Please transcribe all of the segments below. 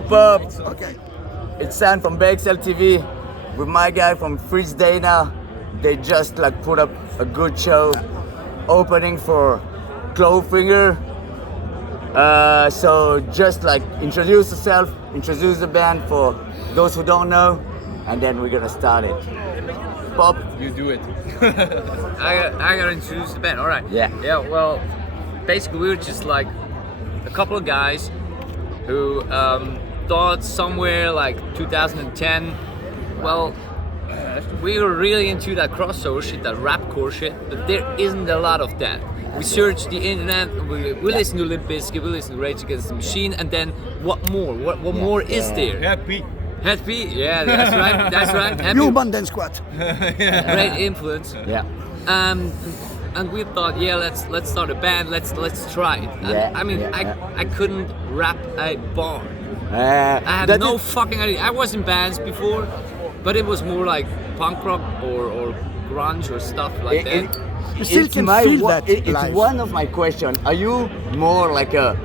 pop up. Okay. It's Sam from BxHell TV with my guy from Trix Deyna. They just like put up a good show opening for Clawfinger. So just like introduce yourself, introduce the band for those who don't know, and then we're gonna start it. Pop. You do it. I gotta introduce the band. All right. Yeah. Yeah. Well, basically we were just like a couple of guys who thought somewhere like 2010. Well, we were really into that crossover shit, that rapcore shit, but there isn't a lot of that. We searched the internet, we listen to Limp Bizkit, we listen to Rage Against the Machine, and then what more? What more is there? Happy. Happy, yeah, that's right, that's right. Happy, Urban Dance Squad. great influence. Yeah. And we thought, yeah, let's start a band, let's try it. And, Yeah, I mean, yeah. I couldn't rap a bar. I had That no is- fucking idea. I was in bands before, but it was more like punk rock or grunge or stuff like that. You still can feel that It's live. one of my questions. Are you more like a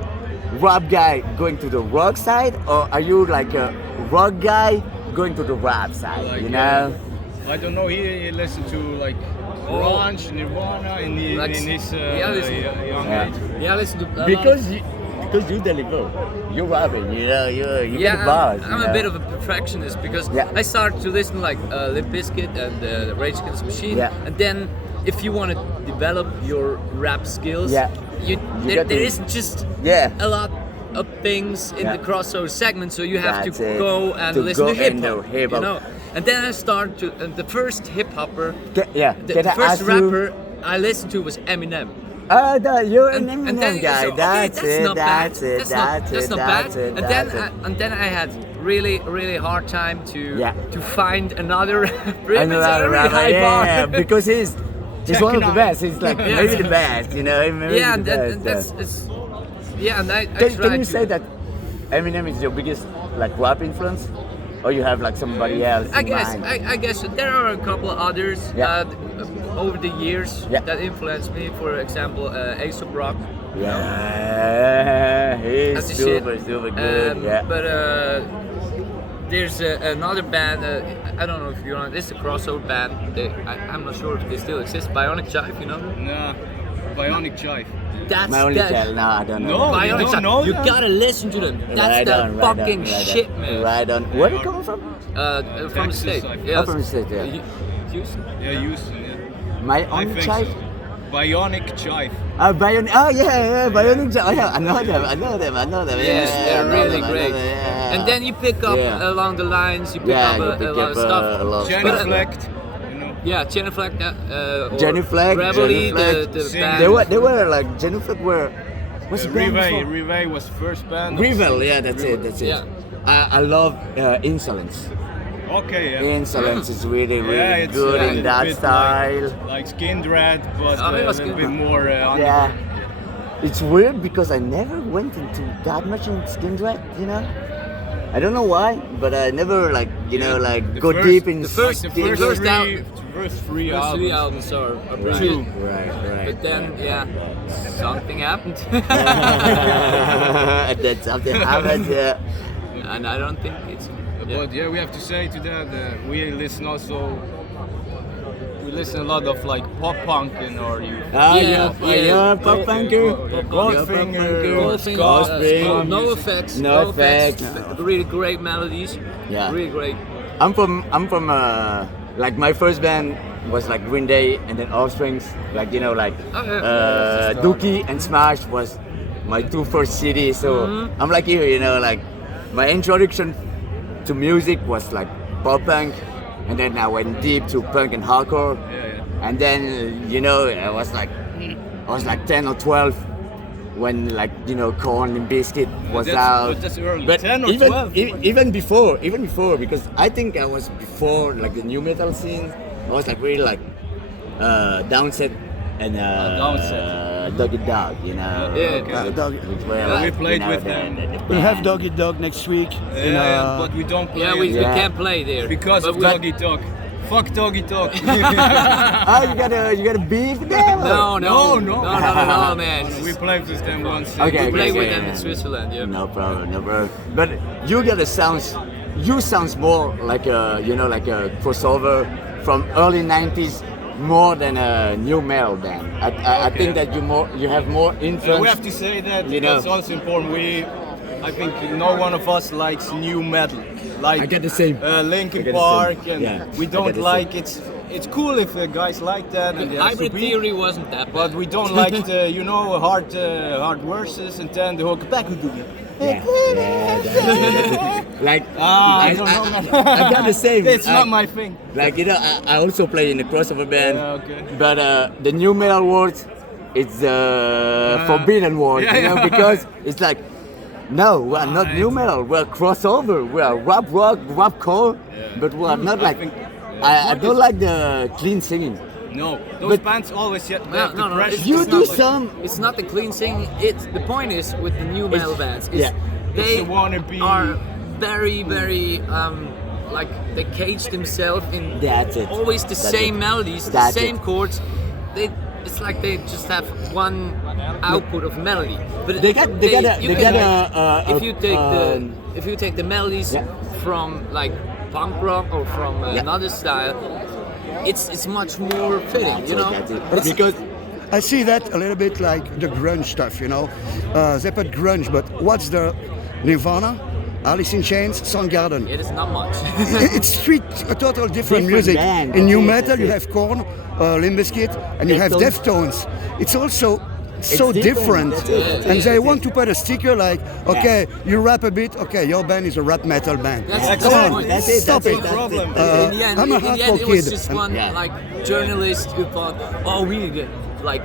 rap guy going to the rock side, or are you like a rock guy going to the rap side? Like, You know? I don't know. He listened to like grunge, Nirvana in Like, his yeah, listen. young Yeah. age. Yeah, listen to a lot. Because you deliver, you're rapping, you know, you Yeah, get the bars. I'm a bit of a perfectionist because Yeah. I started to listen like Limp Bizkit and Rage Against the Machine, Yeah. and then if you want to develop your rap skills, Yeah. there got to- isn't just Yeah. a lot of things in Yeah. the crossover segment, so you have That's to it. go and To listen go to hip into hop, hip-hop. you know. And then I started to the first hip hopper, the Can I first ask you? rapper I listened to was Eminem. You're an And Eminem then you guy. say, okay, That's it. not bad. That's it. That's not bad. And then that's it. and then I had really hard time to Yeah. find another rapper. It's a Another really rapper, high bar. yeah, because he's one of the best. He's like Yeah. maybe the best, you know. Maybe yeah, the and best. that's it's, yeah, and I Can tried you to, say that Eminem is your biggest like rap influence, or you have like somebody else I in guess mind? I guess there are a couple of others Yeah. over the years Yeah. that influenced me. For example, A$AP Rock. Yeah, he's That's the super shit. good. Yeah. But there's another band. I don't know if you know. It's a crossover band. I'm not sure if they still exist. Bionic Jive, you know? Nah, Bionic Jive. That's My only that. tell, no, I don't know. No. You Bionic don't Jive. know You them? gotta listen to them. That's Right the on, right fucking on, right shit, on. man. Right on. Where you coming from? From the Texas, state. I think. Yeah. Oh, from the state, yeah. Houston. Yeah, Houston. Yeah. My I own think child. so. Bionic Jive. Bionic. Oh yeah, Bionic child. Yeah, I know them. Yes, Yeah, they're I know really them, I know great. them, yeah. And then you pick up Yeah. along the lines. You pick Yeah, up you a pick lot up of stuff. a lot of Jenny stuff. Fleck. You know. Yeah, Jenny Fleck. Or Jenny Fleck, Reveille, Jenny Fleck. the Sing. band. They were like Jenny Fleck were. What's the band before? Rive was first band. Revel, yeah, that's it. Yeah. I love Insolence. Okay, yeah. Insolence is really Yeah, it's good a in that bit style. Like Skin Dread, but Oh, it a was little Skin bit Dread. more. Yeah. It's weird because I never went into that much in Skin Dread, you know? I don't know why, but I never like, you know, like The go first- deep in the first- Skin the Dread. first three, album. first three First three albums. albums are pretty Right, good. right. But then, yeah, something happened. That's something happened, yeah. And I don't think it's. Yeah. But yeah, we have to say to that we listen also. We listen a lot of like pop punk in our youth. Pop punker. Clawfinger, Clawfinger. No Effects, No Effects. Really great melodies. Yeah. Really great. I'm from like my first band was like Green Day and then Offsprings, like you know like Oh, yeah. Dookie and Smash was my two first CDs. So I'm like you know like my introduction to music was like pop punk, and then I went deep to punk and hardcore, and then you know I was like 10 or 12 when like you know Korn and Biscuit was out. But that's early. But 10 or even 12. even before because I think I was before like the new metal scene. I was like really like Downset and Doggy Dog, you know. Yeah, okay. Which were, Yeah, like, we played you know, with them. We'll have Doggy Dog next week. Yeah, but we don't play Yeah, we Yeah. can't play there. because But of we- Doggy Dog. Fuck doggy talk. Oh, you got a beef there? No, man. We played with them once. Okay, We play okay, with yeah, them in yeah. Switzerland, yeah. No problem. But you sounds more like a like a crossover from early '90s more than a new metal band. I think that you have more influence. We have to say that You know. that's also important. I think no one of us likes new metal. Like I get the same. Linkin I get the Park, same. and Yeah, we I don't get the like it's cool if guys like that and it has to Hybrid be. Theory wasn't that bad. But we don't like the hard verses and then the hook back. Yeah, like I don't know. I got the same. It's not my thing. Like I also play in a crossover band. Yeah, okay. But the new metal word, it's forbidden word, because it's like, no, we are not new metal. We're crossover. We are rap rock, rap core, but we are not like. I don't like the clean singing. No, those But- bands always have No, the pressure. You It's do not some. It's not the clean singing. The point is with the new metal bands. Is yeah. They It's a wannabe. are very like they cage themselves in That's it. always the That's same it. melodies, the That's same it. chords. It's like they just have one output of melody. But They got if you take the melodies Yeah. from like punk rock or from another style, it's much more fitting, you know. That's it. Because I see that a little bit like the grunge stuff, you know. They put grunge, but what's the Nirvana, Alice in Chains, Soundgarden? It is not much. It's a total different Different music. band, In new that's it, metal, that's you it. have Korn, Limp Bizkit, and you have Deftones. Deftones. It's also so different, different, that's it, and they want to put a sticker like, okay, you rap a bit, okay, your band is a rap metal band. That's Come the on, point. That's it. stop That's it. it. problem. In the end, I'm a in the end, hardcore it was kid. just and- one Yeah. like journalist who thought, oh, we get like,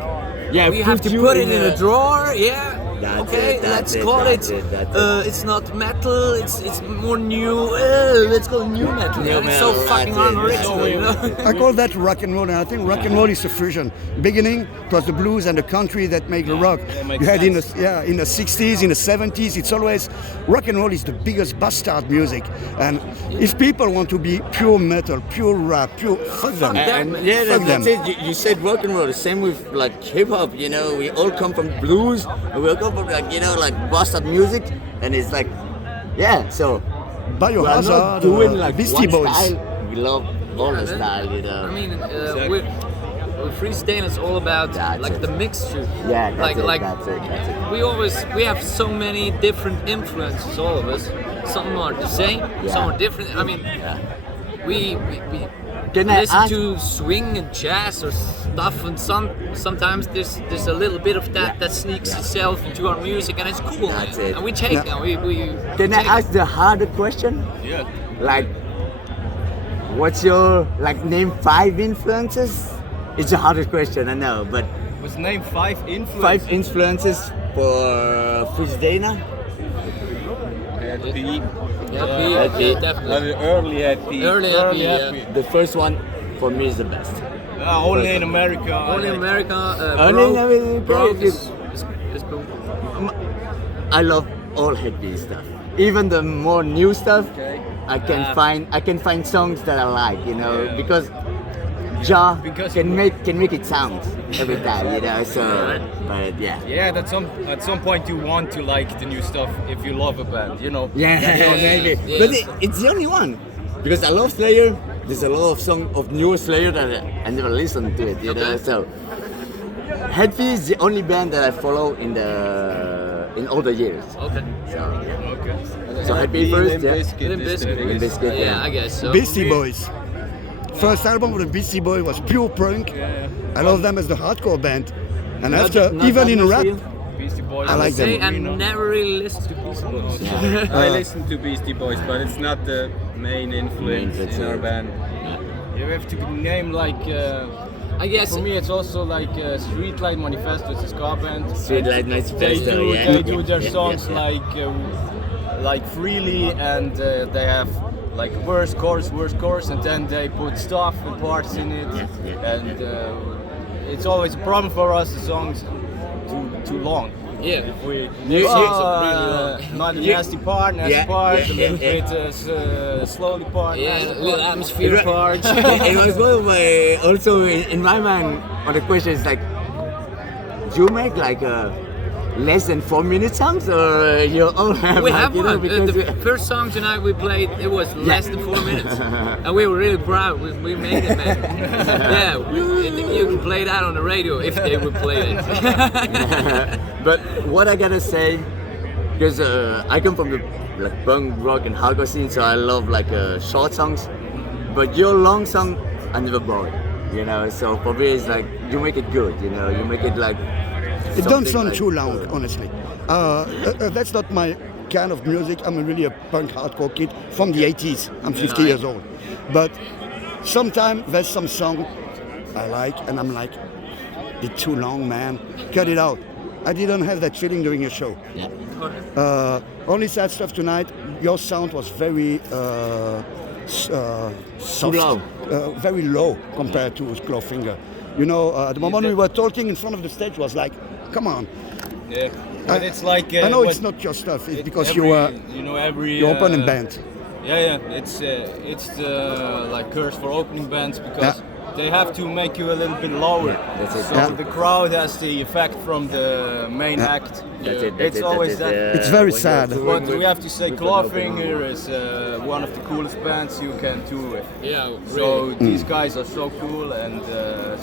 Yeah, we have put to you put in it in a- a drawer. Yeah. That's Okay, it, that's let's it, call that's it. it, that's it. It's not metal. It's more new. Let's go new metal. New And it's so metal, fucking that's it. unoriginal, you know. I call that rock and roll, and I think rock and roll is a fusion. Beginning, it was the blues and the country that make the rock. makes You had sense. in the 60s, in the 70s, it's always rock and roll is the biggest bastard music. And if people want to be pure metal, pure rap, pure fuck them. And yeah, Fuck that's them. it. You said rock and roll. The same with like hip hop. You know, we all come from blues. And we all come from like like bastard music, and it's like, yeah. So we are not Biohazard, doing like Beastie one Boys. style. We love all the Yeah, style. You know. I mean, with freestyle, it's all about That's like it. the mixture. Yeah, that's like it. like That's it. That's it. we have so many different influences, all of us. Some are the same, some are different. I mean, Yeah. we Can I listen ask- to swing and jazz or stuff, and sometimes there's a little bit of that that sneaks itself into our music, and it's cool, That's man. it. And we take Yeah. that. We Can I take ask the harder question? Yeah. Like, what's your like name 5 influences? It's a harder question, I know, but Was name 5 influence? 5 influences for Deyna? Happy. Yeah, definitely. Early happy. Early happy, yeah. The first one for me is the best. Only in America. Only in America. Only in America, Broke it's- is cool. I love all heavy stuff. Even the more new stuff, I can find songs that I like, you know, Yeah. because Ja Because- can make it sound every time, you know. So, but yeah. Yeah, at some point you want to like the new stuff if you love a band, you know. Yeah, maybe. yeah. But it's the only one because I love Slayer. There's a lot of songs of newer Slayer that I never listened to it, you know. Okay. So, Headfee is the only band that I follow in all the years. Okay. So, yeah. Okay. So Headfee first, yeah. Limp Bizkit. Limp Bizkit, Yeah, I guess so. Beastie Boys. First album of the Beastie Boys was pure punk. I love them as the hardcore band. And Not- after, not even that in much rap, feel. Beastie Boys. I like them. Say, I never really listened to Beastie Boys. I listen to Beastie Boys, but it's not the main influence Main in our band. You have to name like. I guess For me, it's also like Streetlight Manifesto. It's a ska band. Streetlight They Manifesto, do yeah. they do their Yeah, songs yeah, yeah. like freely, and they have like verse, chorus, and then they put stuff and parts in it, Yeah, yeah. and it's always a problem for us. The songs too long. Yeah. If we not You- nasty part, Yeah, part, yeah, a little yeah, bit slowly part. Yeah, nasty a little part. atmosphere part. It was one of my, also in my mind, on the question is like, you make like less than 4 minute songs, or you all have We like, have you know, one. because The first song tonight we played, it was less than 4 minutes, and we were really proud. We made it, man. Yeah, you can play that on the radio if they would play it. But what I gotta say, because I come from the like punk rock and hardcore scene, so I love like short songs. But your long song, I never bored, you know. So for me, it's like you make it good, you know. You make it like. It don't something sound like, too long, honestly. That's not my kind of music. I'm really a punk hardcore kid from the 80s. I'm 50 years old. But sometimes there's some song I like, and I'm like, it's too long, man. Cut it out. I didn't have that feeling during your show. Only sad stuff tonight. Your sound was very soft, low. very low compared to Clawfinger. You know, the moment we were talking in front of the stage was like, come on. Yeah, but it's like I know what- it's not your stuff. It's because every, every you open a band. Yeah, it's the like curse for opening bands because they have to make you a little bit lower. That's it. So Yeah. the crowd has the effect from the main act. That's it. It's always that. It's very sad. But we have to say Clawfinger is one of the coolest bands you can tour with. Yeah, So these guys are so cool and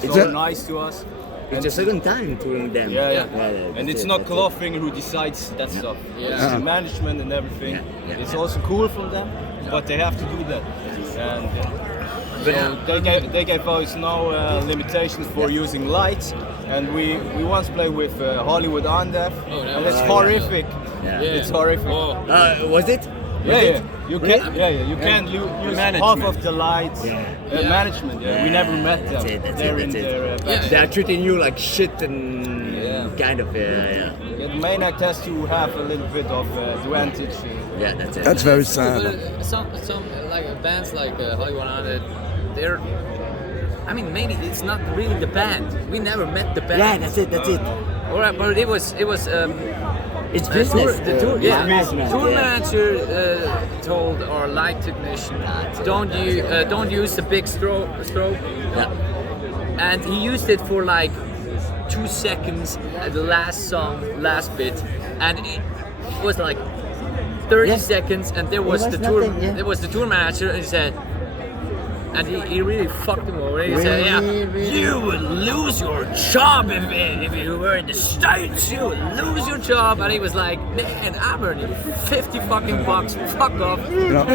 It's so a- nice to us. It's the second time touring them. Yeah. that's And it's it, not that's it. Clawfinger who decides that stuff. Yeah. It's the management and everything. Yeah. It's also cool from them, but they have to do that. And so they gave us no limitations for using lights. And we once played with Hollywood on Deaf, and it's horrific. Yeah. It's horrific. Oh. Was it? Yeah. You can, you can't use half of the lights. Management. Yeah. We never met them. They're in their backstage. They're treating you like shit and kind of, Yeah, the main act has to have a little bit of advantage. Yeah, that's it. That's very sad. But some like bands like Hollywood on it, they're. I mean, maybe it's not really the band. We never met the band. Yeah, that's it, that's it. All right, but it was It's business. The tour, Yeah, yeah. business, Tour yeah. manager told our light technician, don't use the big strobe, Yeah. and he used it for like 2 seconds at the last song, last bit, and it was like 30 seconds, and there was was the tour, nothing, yeah. there was the tour manager, and he said. And he really fucked him over. He said, "Yeah, Really? you would lose your job if you were in the States. You would lose your job." And he was like, "Man, I'm earning 50 fucking bucks. Fuck off." You know,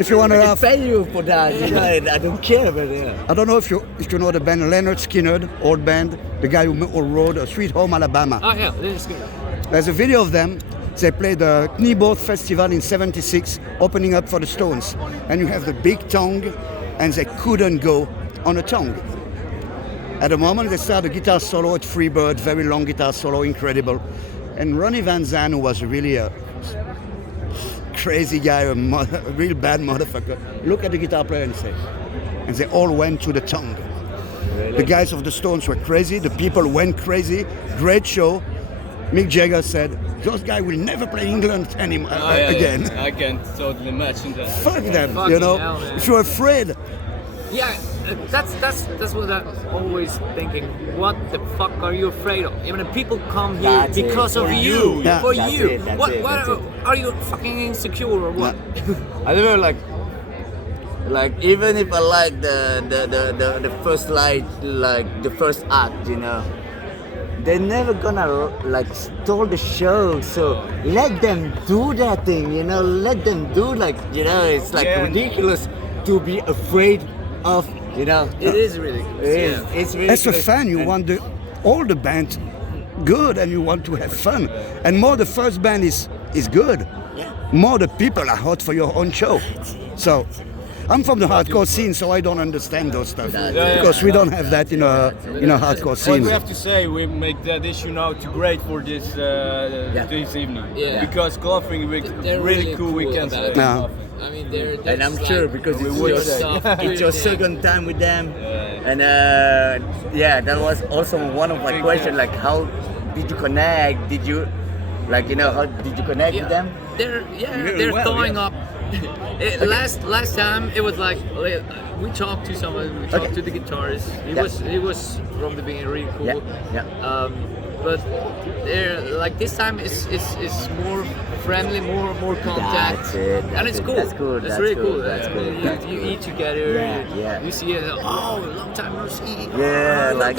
if you want to I laugh, pay you for that. You know, I don't care, but I don't know if you know the band Leonard Skinner, old band, the guy who wrote Sweet Home Alabama. Oh yeah, this is good. There's a video of them. They played the Knieboot Festival in '76, opening up for the Stones, and you have the big tongue, and they couldn't go on a tongue. At the moment, they start a guitar solo at Freebird, very long guitar solo, incredible. And Ronnie Van Zan, who was really a crazy guy, a real bad motherfucker, look at the guitar player and say, and they all went to the tongue. The guys of the Stones were crazy, the people went crazy, great show. Mick Jagger said, those guys will never play England anymore again. I can totally imagine that. Fuck them, Fucking you know. hell, man. If you're afraid, Yeah, that's what I'm always thinking. What the fuck are you afraid of? Even if people come here That's it. because of For you, you. Yeah. for That's you. it, that's What it, what that's are you fucking insecure or what? I never like even if I like the first light, like the first act, you know, they're never gonna like stole the show. So let them do that thing, you know. Let them do like, you know, it's like Yeah. ridiculous to be afraid of, you know. It is ridiculous. It is. Yeah. It's as a ridiculous. fan, you want all the band good and you want to have fun. And more the first band is good, more the people are hot for your own show. So I'm from the hardcore scene, so I don't understand those stuff because we don't have that in a hardcore But scene. we have to say we make that issue now too great for this this evening. Yeah. Because Clawfinger They're really cool weekends. about it. Yeah. I mean, they're And I'm just sure like, because we it's would your, say. it's your second time with them, and yeah, that was also one of my questions. Like, how did you connect? Did you Like, you know, how did you connect with them? They're well, throwing yeah. up. Last time it was like we talked to someone. We talked to the guitarist. He was from the beginning really cool. Yeah. But they're like this time it's more friendly, more contact, That's it. and it's cool. That's cool. It's really cool. That's cool. You eat together. Yeah. You see it. Oh, long time no see. Yeah, like